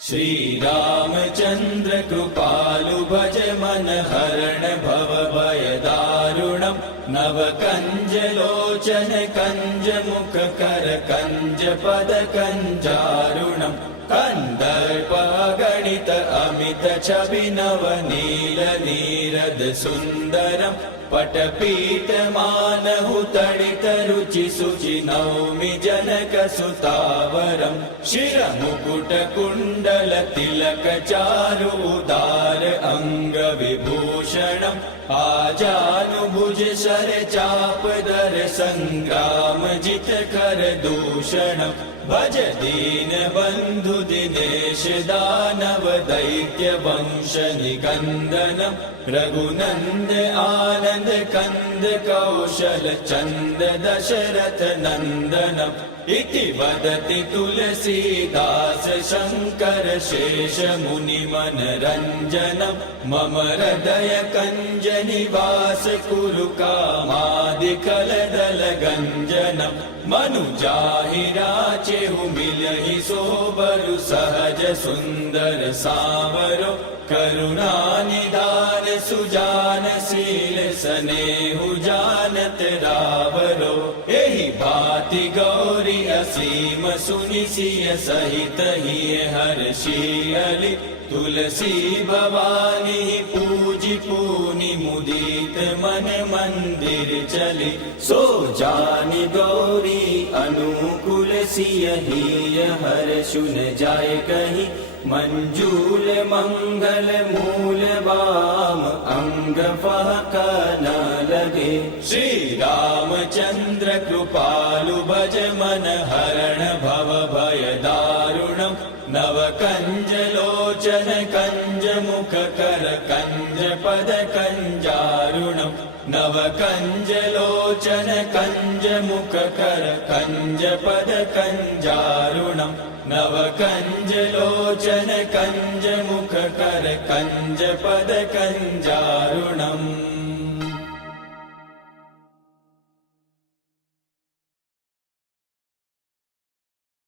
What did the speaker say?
श्रीरामचन्द्र कृपालु भज मन हरण भव भय दारुणम् नव कंज लोचन कंज मुख कर कंज पद कंजारुणम् कंदर्प गणित अमित छवि नव नील नीरद सुंदरम् पटपीठ मानहु तडित रुचि सुचि नौमि जनक सुतावरम् शिर मुकुट कुण्डल तिलक चारु उदार अंग विभूषणम् आजानुभुज शर चाप दर संग्राम जित कर दूषणम् भज दीन बंधु दिनेश दानव दैत्य वंश निकंदनम् रघुनंद आनंद कंद कौशल चंद दशरथ नंदनम् इति वदति तुलसीदास शंकर शेष मुनि मनरंजनम् मम हृदय कंज निवास कुरु कामादिकल दल गंजनम् मनुजाहि राचेहु मिलहि सोबरु सहज सुंदर सावरो करुणा निदान सुजान शील सनेहु जानत रावरो एहि भाति गौरी असीम सुनि सिय सहित हिय हर्षियलि तुलसी भवानी पूजि पूनि मुदित मन मंदिर चली सो जानि गौरी अनुकूल सिय हिय हर्षुन जाय कहि मंजूल मंगल मूल वाम अंग फहक न लगे श्री रामचंद्र कृपालु भज मन हरण भव भय दारुणम् नव कंज लोचन कंज मुख कर कंज पद कंजारुणम् नव कंज लोचन कंज मुख कर कंज पद कंजारुणम् नव कंज लोचन कंज मुख कर कंज पद कंजारुणम्।